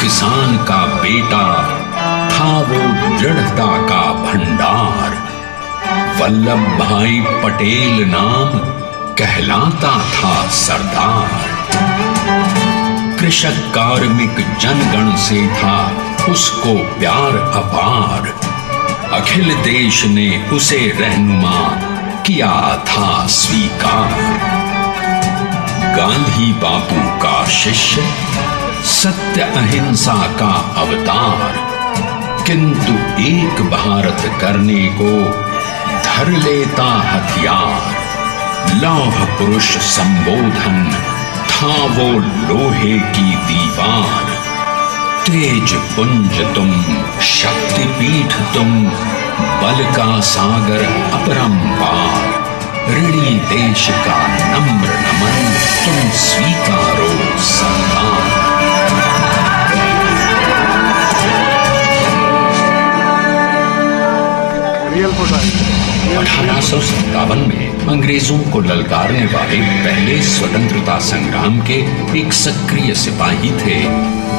किसान का बेटा था वो दृढ़ता का भंडार। वल्लभ भाई पटेल नाम कहलाता था सरदार। कृषक कार्मिक जनगण से था उसको प्यार अपार। अखिल देश ने उसे रहनुमा किया था स्वीकार। गांधी बापू का शिष्य, सत्य अहिंसा का अवतार, किंतु एक भारत करने को धर लेता हथियार। लौह पुरुष संबोधन था वो लोहे की दीवार। तेज पुंज तुम, शक्ति पीठ तुम, बल का सागर अपरंपार। ऋणी देश का नम्र नमन तुम स्वीकारो सरदार। 1857 में अंग्रेजों को ललकारने वाले पहले स्वतंत्रता संग्राम के एक सक्रिय सिपाही थे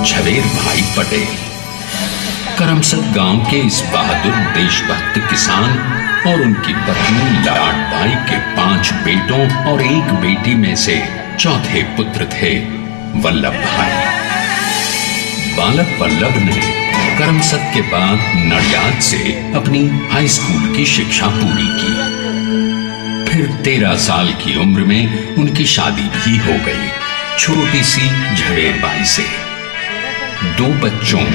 झवेर भाई पटेल। करमसद गांव के इस बहादुर देशभक्त किसान और उनकी पत्नी लाडबाई के 5 बेटों और 1 बेटी में से चौथे पुत्र थे वल्लभ भाई। बालक वल्लभ ने करमसद के बाद नडियाद से अपनी हाई स्कूल की शिक्षा पूरी की। फिर 13 साल की उम्र में उनकी शादी भी हो गई, छोटी सी झवेर बाई से। 2 बच्चों,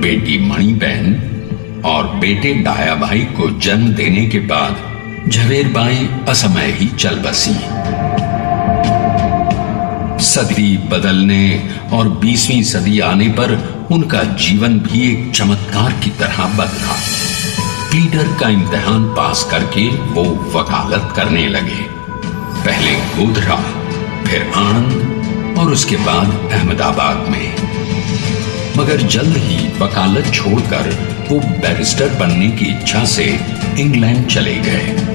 बेटी मणिबहन और बेटे डाया भाई को जन्म देने के बाद झवेर बाई असमय ही चल बसी। सदी बदलने और 20वीं सदी आने पर उनका जीवन भी एक चमत्कार की तरह बदला। प्लीडर का इम्तिहान पास करके वो वकालत करने लगे। पहले गोधरा, फिर आणंद और उसके बाद अहमदाबाद में। मगर जल्द ही वकालत छोड़कर वो बैरिस्टर बनने की इच्छा से इंग्लैंड चले गए।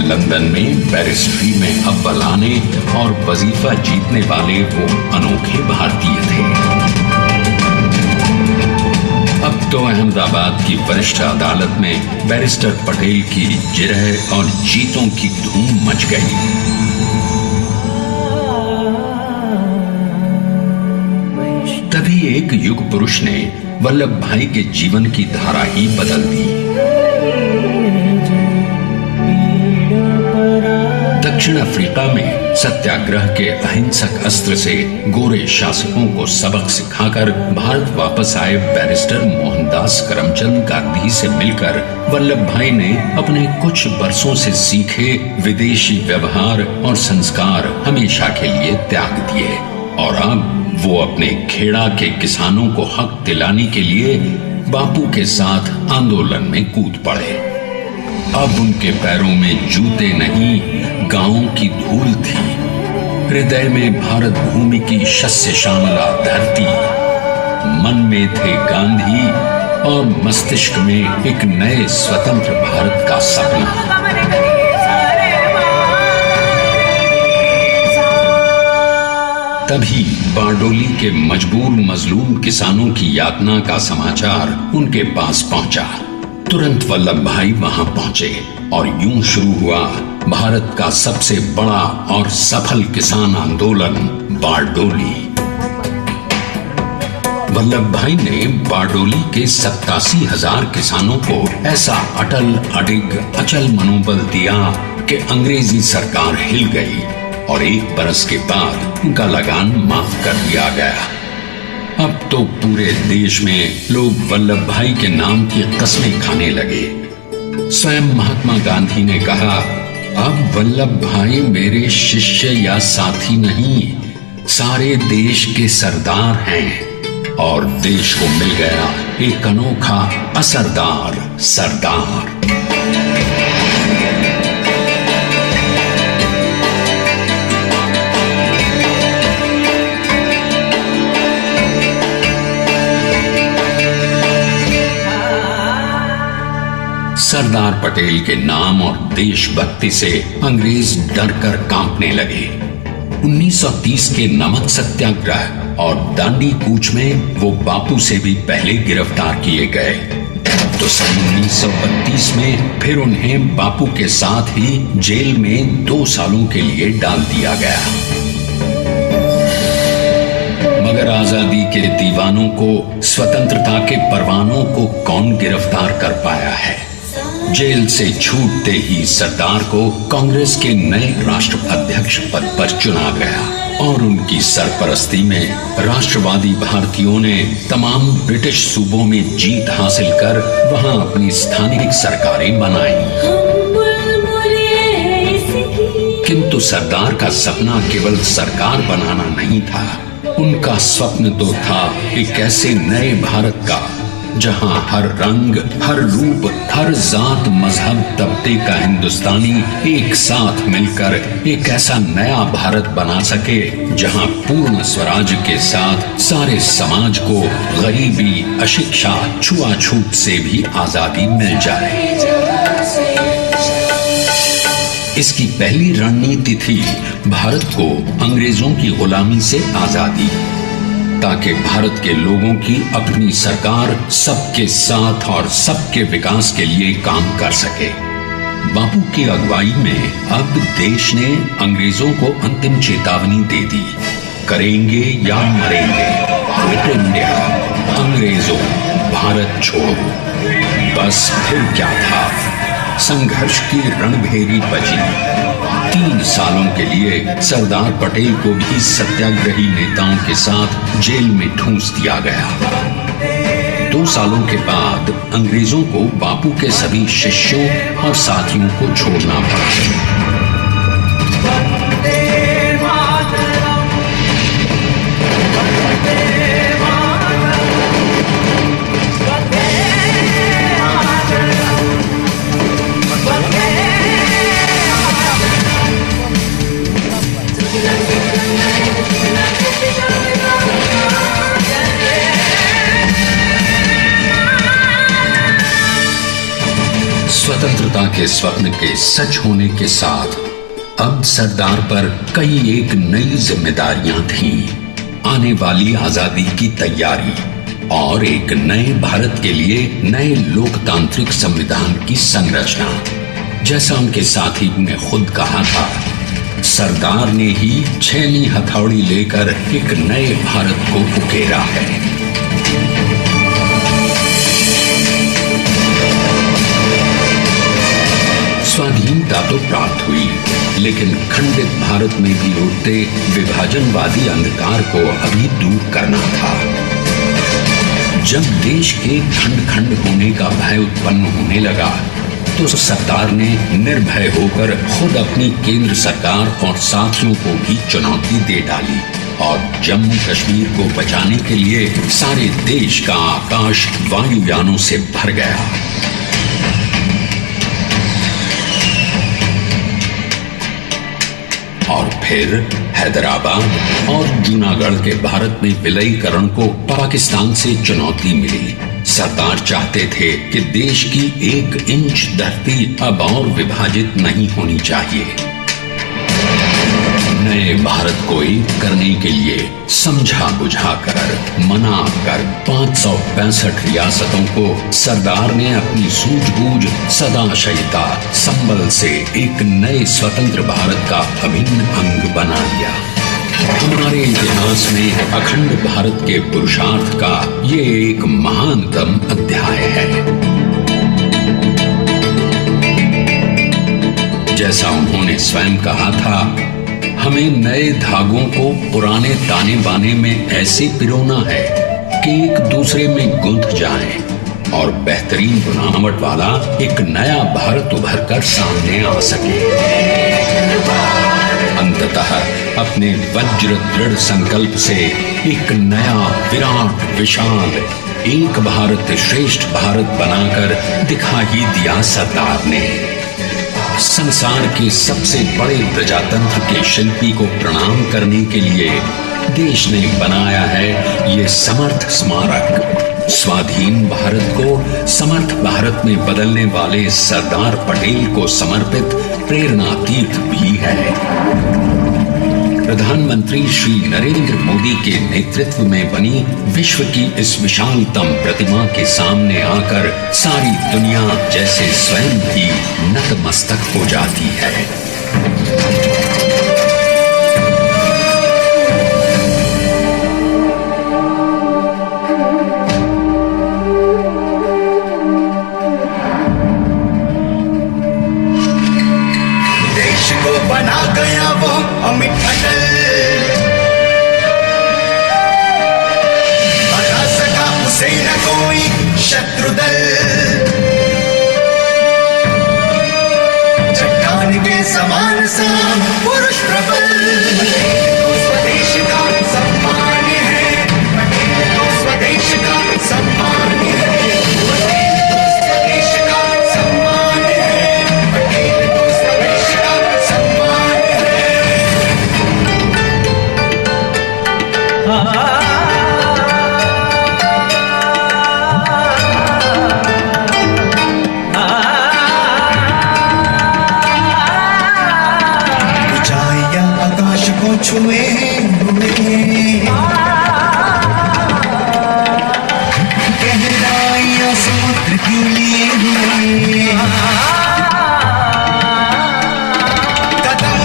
लंदन में बैरिस्ट्री में अव्वल आने और वजीफा जीतने वाले वो अनोखे भारतीय थे। अब तो अहमदाबाद की वरिष्ठ अदालत में बैरिस्टर पटेल की जिरह और जीतों की धूम मच गई। जोश ने वल्लभ भाई के जीवन की धारा ही बदल दी। दक्षिण अफ्रीका में सत्याग्रह के अहिंसक अस्त्र से गोरे शासकों को सबक सिखाकर भारत वापस आए बैरिस्टर मोहनदास करमचंद गांधी से मिलकर वल्लभ भाई ने अपने कुछ बरसों से सीखे विदेशी व्यवहार और संस्कार हमेशा के लिए त्याग दिए और अब वो अपने खेड़ा के किसानों को हक दिलाने के लिए बापू के साथ आंदोलन में कूद पड़े। अब उनके पैरों में जूते नहीं, गांवों की धूल थी। हृदय में भारत भूमि की शस्य श्यामला धरती, मन में थे गांधी और मस्तिष्क में एक नए स्वतंत्र भारत का सपना। तभी बारडोली के मजबूर मजलूम किसानों की यातना का समाचार उनके पास पहुंचा। तुरंत वल्लभ भाई वहां पहुंचे और यूं शुरू हुआ भारत का सबसे बड़ा और सफल किसान आंदोलन बारडोली। वल्लभ भाई ने बारडोली के 87,000 किसानों को ऐसा अटल अडिग अचल मनोबल दिया कि अंग्रेजी सरकार हिल गई और 1 बरस के बाद उनका लगान माफ कर दिया गया। अब तो पूरे देश में लोग वल्लभ भाई के नाम की कस्में खाने लगे। स्वयं महात्मा गांधी ने कहा, अब वल्लभ भाई मेरे शिष्य या साथी नहीं, सारे देश के सरदार हैं और देश को मिल गया एक अनोखा असरदार सरदार। सरदार पटेल के नाम और देशभक्ति से अंग्रेज डर कर कांपने लगे। 1930 के नमक सत्याग्रह और दांडी कूच में वो बापू से भी पहले गिरफ्तार किए गए। तो सन 1932 में फिर उन्हें बापू के साथ ही जेल में 2 सालों के लिए डाल दिया गया। मगर आजादी के दीवानों को, स्वतंत्रता के परवानों को कौन गिरफ्तार कर पाया है। जेल से छूटते ही सरदार को कांग्रेस के नए राष्ट्राध्यक्ष पद पर चुना गया और उनकी सरपरस्ती में राष्ट्रवादी भारतीयों ने तमाम ब्रिटिश सूबों में जीत हासिल कर वहां अपनी स्थानीय सरकारें बनाई। किंतु सरदार का सपना केवल सरकार बनाना नहीं था, उनका स्वप्न तो था एक ऐसे नए भारत का जहां हर रंग, हर रूप, हर जात, मजहब, तबके का हिंदुस्तानी एक साथ मिलकर एक ऐसा नया भारत बना सके जहां पूर्ण स्वराज के साथ सारे समाज को गरीबी, अशिक्षा, छुआछूत से भी आजादी मिल जाए। इसकी पहली रणनीति थी भारत को अंग्रेजों की गुलामी से आजादी, ताकि भारत के लोगों की अपनी सरकार सबके साथ और सबके विकास के लिए काम कर सके। बापू की अगुवाई में अब देश ने अंग्रेजों को अंतिम चेतावनी दे दी, करेंगे या मरेंगे, क्विट इंडिया, अंग्रेजों, भारत छोड़ो। बस फिर क्या था, संघर्ष की रणभेरी बजी। 3 सालों के लिए सरदार पटेल को भी सत्याग्रही नेताओं के साथ जेल में ठूंस दिया गया। 2 सालों के बाद अंग्रेजों को बापू के सभी शिष्यों और साथियों को छोड़ना पड़ा। स्वतंत्रता के स्वप्न के सच होने के साथ अब सरदार पर कई एक नई जिम्मेदारियां थीं। आने वाली आजादी की तैयारी और एक नए भारत के लिए नए लोकतांत्रिक संविधान की संरचना। जैसा उनके साथी ने खुद कहा था, सरदार ने ही 6वीं हथौड़ी लेकर एक नए भारत को उकेरा है। स्वाधीनता तो प्राप्त हुई, लेकिन खंडित भारत में भी उठते विभाजनवादी अंधकार को अभी दूर करना था। जब देश के खंड खंड होने का भय उत्पन्न होने लगा तो सरकार ने निर्भय होकर खुद अपनी केंद्र सरकार और साथियों को भी चुनौती दे डाली और जम्मू कश्मीर को बचाने के लिए सारे देश का आकाश वायुयानों से भर गया। और फिर हैदराबाद और जूनागढ़ के भारत में विलयीकरण को पाकिस्तान से चुनौती मिली। सरकार चाहते थे कि देश की 1 इंच धरती अब और विभाजित नहीं होनी चाहिए। नए भारत को एक करने के लिए समझा बुझा कर मना कर 565 रियासतों को सरदार ने अपनी सूझबूझ सदाशयिता संबल से एक नए स्वतंत्र भारत का अभिन्न अंग बना लिया। हमारे इतिहास में अखंड भारत के पुरुषार्थ का ये एक महानतम अध्याय है। जैसा उन्होंने स्वयं कहा था, हमें नए धागों को पुराने ताने बाने में ऐसे पिरोना है कि एक दूसरे में गुंथ जाएं और बेहतरीन बनावट वाला एक नया भारत उभर कर सामने आ सके। अंततः अपने वज्र दृढ़ संकल्प से एक नया विराट विशाल एक भारत श्रेष्ठ भारत बनाकर दिखा ही दिया सरदार ने। संसार के सबसे बड़े प्रजातंत्र के शिल्पी को प्रणाम करने के लिए देश ने बनाया है ये समर्थ स्मारक। स्वाधीन भारत को समर्थ भारत में बदलने वाले सरदार पटेल को समर्पित प्रेरणा तीर्थ भी है। प्रधानमंत्री श्री नरेंद्र मोदी के नेतृत्व में बनी विश्व की इस विशालतम प्रतिमा के सामने आकर सारी दुनिया जैसे स्वयं भी नतमस्तक हो जाती है। देश को बना गया वो अमित अटल, बना सका उसे न कोई शत्रु दल। चट्टान के समान सा पुरुष प्रबल, तो स्वदेश का सम्मान है, पटेल तो स्वदेश का सम्मान है, पटेल तो स्वदेश का सम्मान है, पटेल तो स्वदेश का सम्मान है। ऊंचाइयां आकाश को छुए हुए, गहराइयां समुद्र की लिए हुए, कदम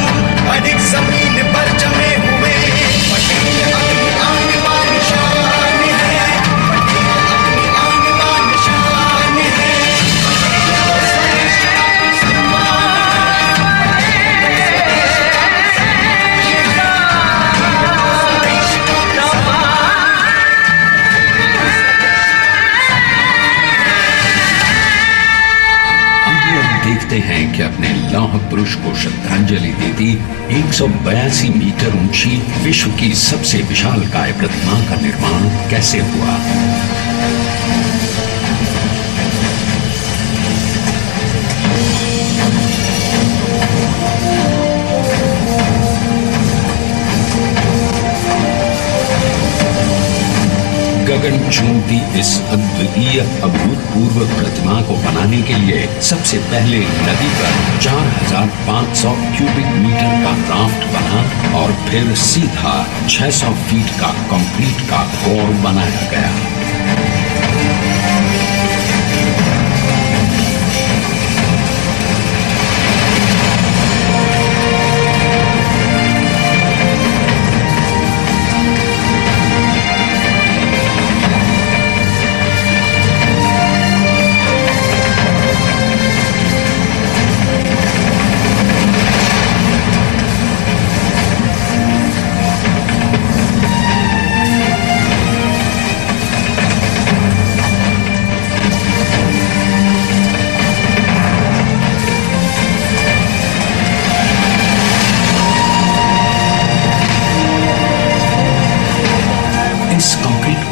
अधिक जमीन पर जमे हुए, पटेल अपनी आन बान शान है, पटेल अपनी आन बान शान है, पटेल तो स्वदेश का सम्मान, स्वदेश का सम्मान। आइए अब देखते हैं कि अपने लौह पुरुष को श्रद्धांजलि देती 182 मीटर ऊंची विश्व की सबसे विशालकाय प्रतिमा का निर्माण कैसे हुआ। गगन चूमती इस अद्वितीय अभूतपूर्व प्रतिमा को बनाने के लिए सबसे पहले नदी पर 4500 क्यूबिक मीटर का राफ्ट बना और फिर सीधा 600 फीट का कंक्रीट का कोर बनाया गया।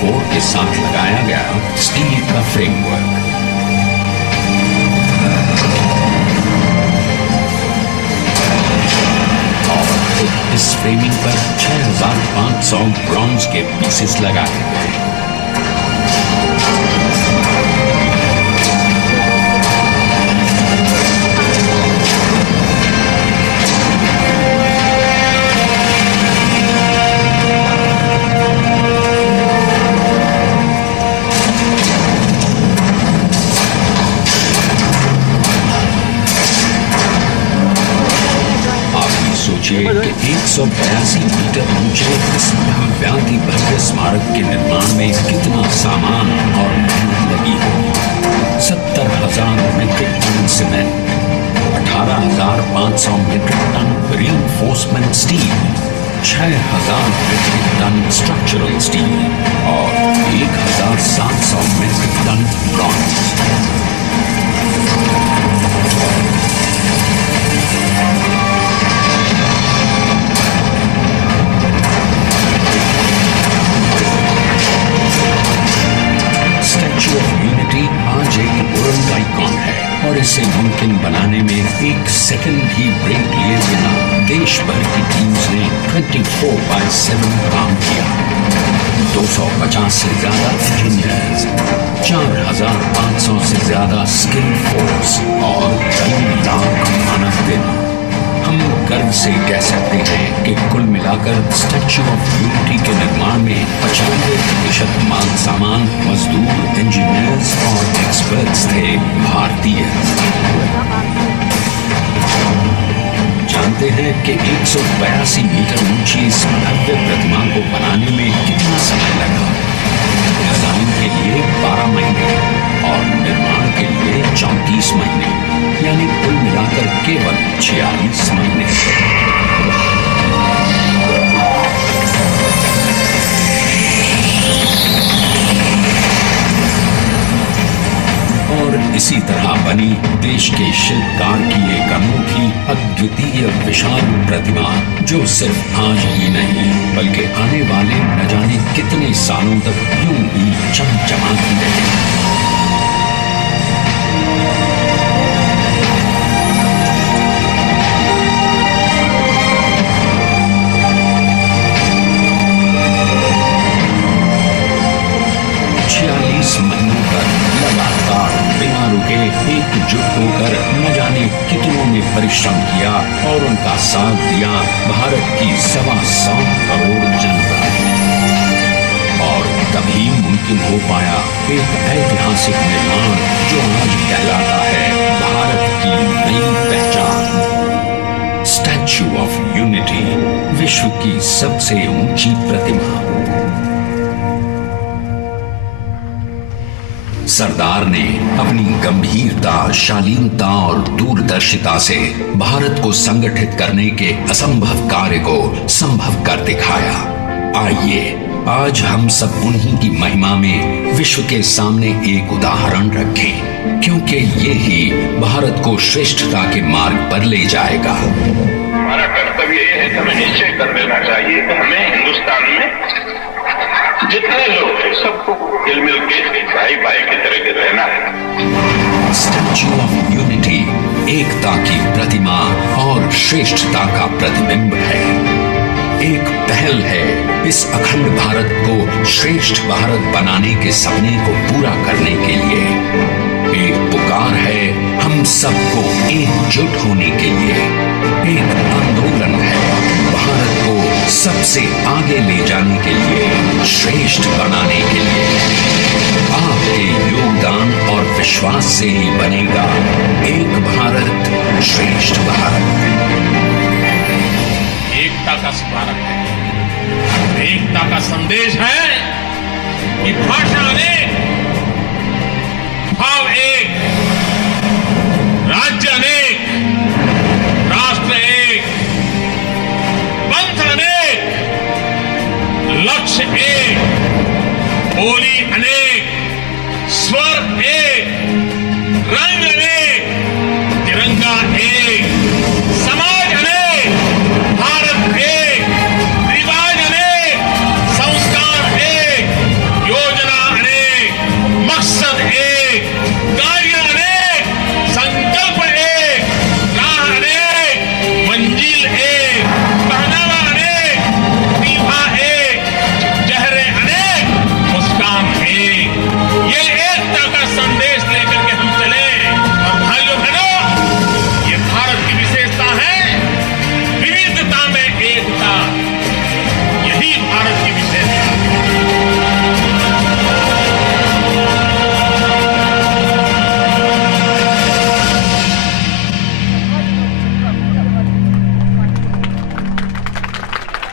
कोर के साथ लगाया गया स्टील का फ्रेमवर्क। और इस फ्रेमिंग पर 6500 ब्रॉन्ज के पीसेस लगाए गए। सोचिए कि 182 मीटर ऊंचे इस भव्याति भव्य स्मारक के निर्माण में कितना सामान और मेहनत लगी होगी। 70,000 metric ton cement, 18,500 metric ton reinforcement steel, 6,000 metric ton structural steel और 1,700 मीट्रिक टन ब्रॉन्ज। आज एक वर्ल्ड आइकॉन है और इसे मुमकिन बनाने में एक सेकंड भी ब्रेक लिए बिना देश भर की टीम्स ने 24/7 काम किया। 250 से ज्यादा इंजीनियर्स, 4,500 से ज्यादा स्किल फोर्स और 3 लाख मानव दिन। हम गर्व से कह सकते हैं कि कुल मिलाकर स्टैच्यू ऑफ यूनिटी के निर्माण में 95% माल सामान, मजदूर, इंजीनियर्स और एक्सपर्ट्स थे भारतीय। जानते हैं कि 182 मीटर ऊंची इस भव्य प्रतिमा को बनाने में कितना समय लगा? डिजाइन के लिए 12 महीने और निर्माण के लिए 34 महीने, यानी कुल मिलाकर केवल 46 महीने। और इसी तरह बनी देश के शिल्पकार की एक अनोखी अद्वितीय विशाल प्रतिमा, जो सिर्फ आज ही नहीं बल्कि आने वाले न जाने कितने सालों तक यूं ही चमचमाती रहेगी। महीनों पर लगातार बिना रुके एकजुट होकर न जाने कितनों ने परिश्रम किया और उनका साथ दिया भारत की 125 करोड़ जनता। और तभी मुमकिन हो पाया एक ऐतिहासिक निर्माण जो आज कहलाता है भारत की नई पहचान। स्टैच्यू ऑफ यूनिटी, विश्व की सबसे ऊंची प्रतिमा। सरदार ने अपनी गंभीरता, शालीनता और दूरदर्शिता से भारत को संगठित करने के असंभव कार्य को संभव कर दिखाया। आइए आज हम सब उन्हीं की महिमा में विश्व के सामने एक उदाहरण रखें, क्योंकि ये ही भारत को श्रेष्ठता के मार्ग पर ले जाएगा। हमारा कर्तव्य ये है कि हमें निश्चय कर लेना चाहिए कि हमें हिंदुस्तान में जितने लोग हैं सबको मिल मिल के भाई भाई की तरह के रहना है। स्टैच्यू ऑफ यूनिटी एकता की प्रतिमा और श्रेष्ठता का प्रतिबिंब है। एक पहल है इस अखंड भारत को श्रेष्ठ भारत बनाने के सपने को पूरा करने के लिए। एक पुकार है हम सबको एकजुट होने के लिए। एक आंदोलन है भारत को सबसे आगे ले जाने के लिए, श्रेष्ठ बनाने के लिए। आपके योगदान और विश्वास से ही बनेगा एक भारत श्रेष्ठ भारत। एकता का स्मारक है, एकता का संदेश है कि भाषा अनेक, भाव एक, राज्य अनेक,